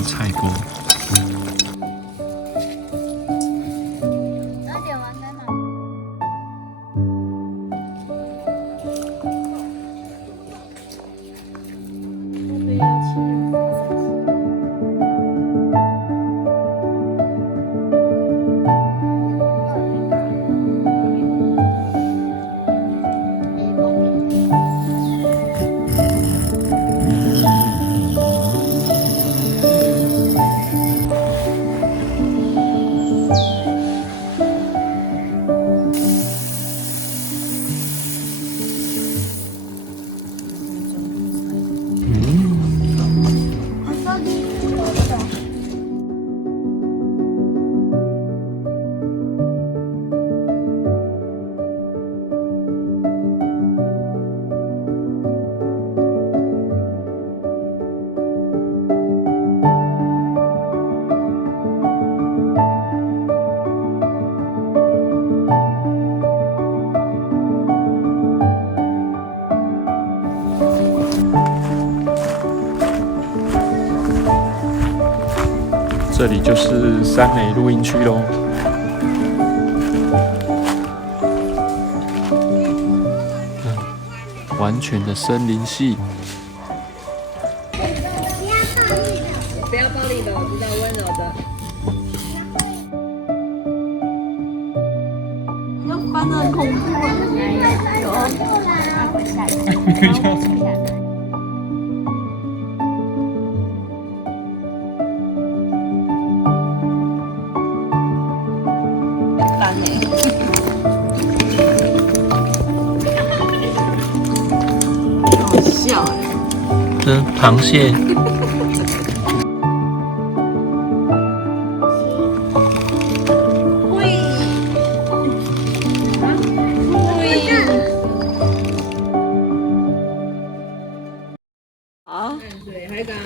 是菜锅。这里就是三美露营区喽。完全的森林系。不要暴力的，我知道，温柔的。你就翻得很恐怖啊！有，他会下来。好笑哎！这螃蟹。好，对，海港。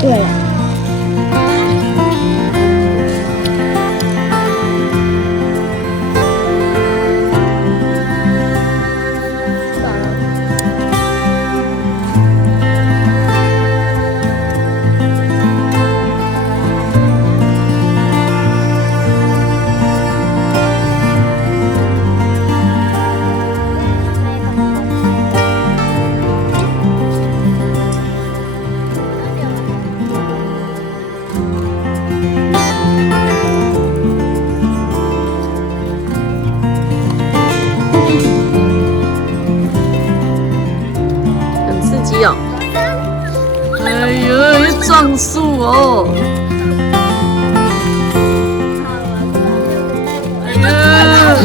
对了。撞树哦！哎呀！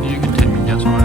你去聽明日出來。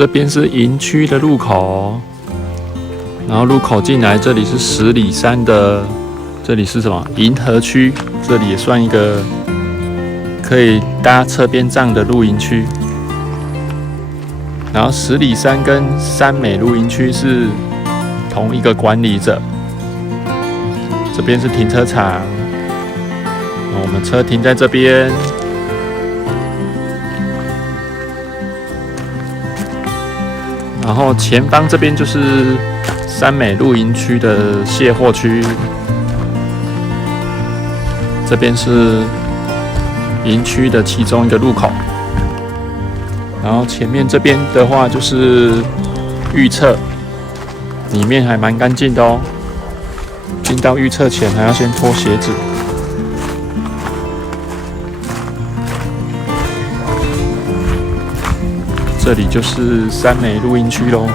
这边是营区的入口，然后入口进来，这里是十里山的，这里是什么？银河区，这里也算一个可以搭侧边帐的露营区。然后十里山跟三美露营区是同一个管理者。这边是停车场，我们车停在这边。然后前方这边就是三美露营区的卸货区，这边是营区的其中一个入口。然后前面这边的话就是预测，里面还蛮干净的哦。进到预测前还要先脱鞋子。这里就是三美露营区咯。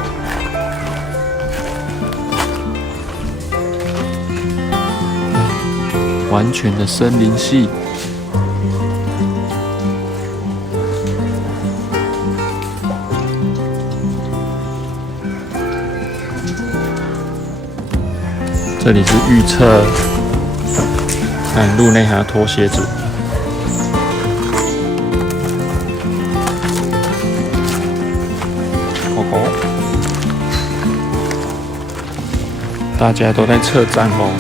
完全的森林系。这里是预测，看路内还要脱鞋子。大家都在测站哦。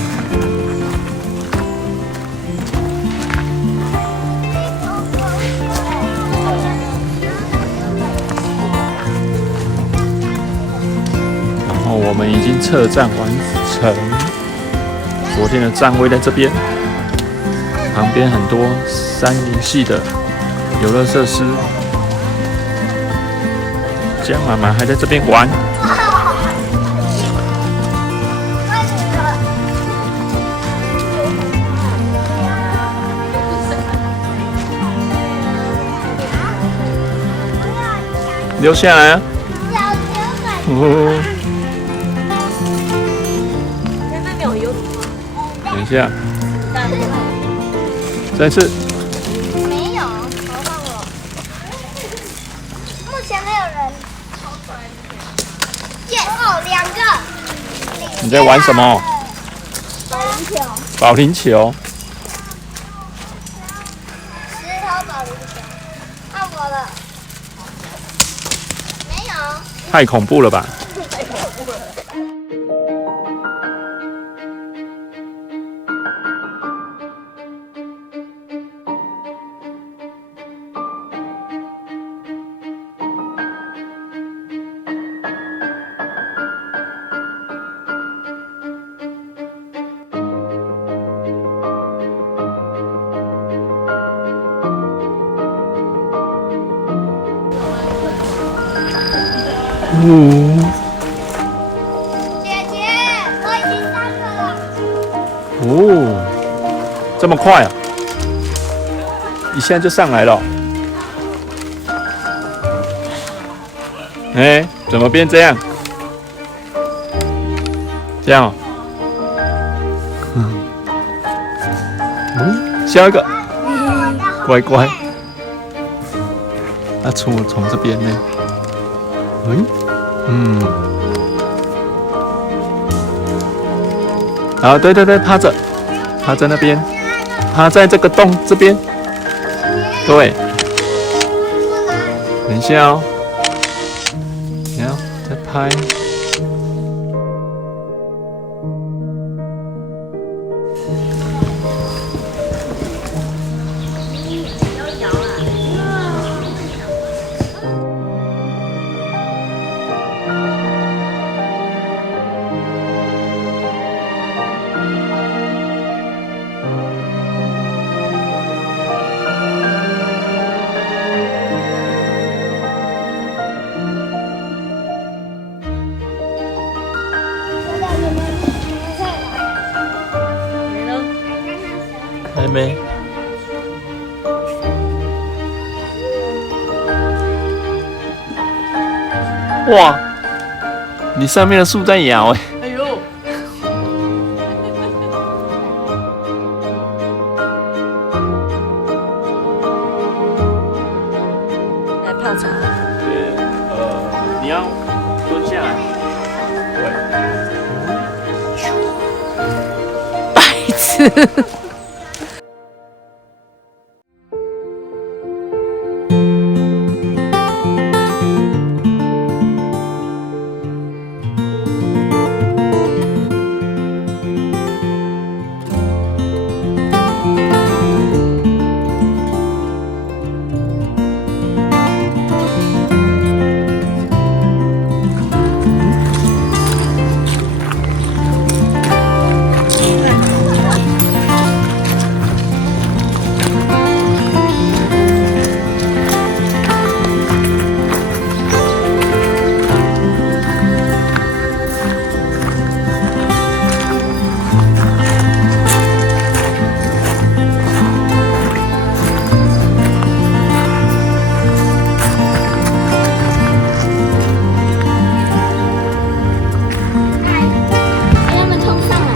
然后我们已经测站完成，昨天的站位在这边，旁边很多山林系的游乐设施。江妈妈还在这边玩。留下来啊！等一下，再次。没有，好棒哦！目前没有人。耶哦，2个。你在玩什么？保龄球。保龄球。石头保龄球。看我了。没有。太恐怖了吧！姐姐，我已经3个了。哦，这么快啊！一下就上来了。哎，怎么变这样？这样哦。下一个，乖乖。它从这边呢。好，对，趴着那边，趴在这个洞这边。对，等一下哦，你要再拍。还没。哇，你上面的树在摇哎。哎呦！来泡茶。次。他们冲上来，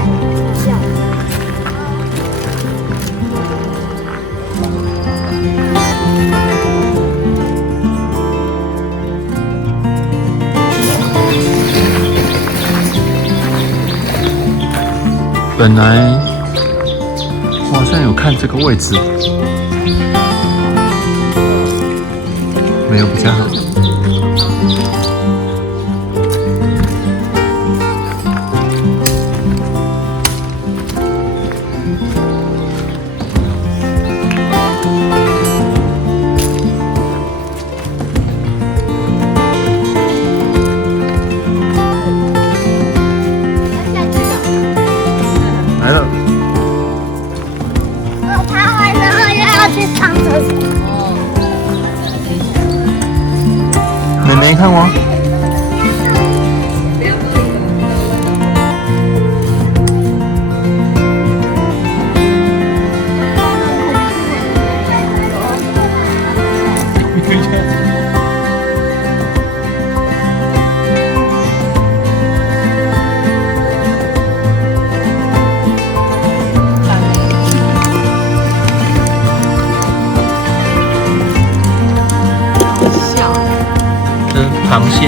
笑。本来我好像有看这个位置，没有比较好。来了，我爬完之后又要去上厕所。妹妹看我。不要帮这螃蟹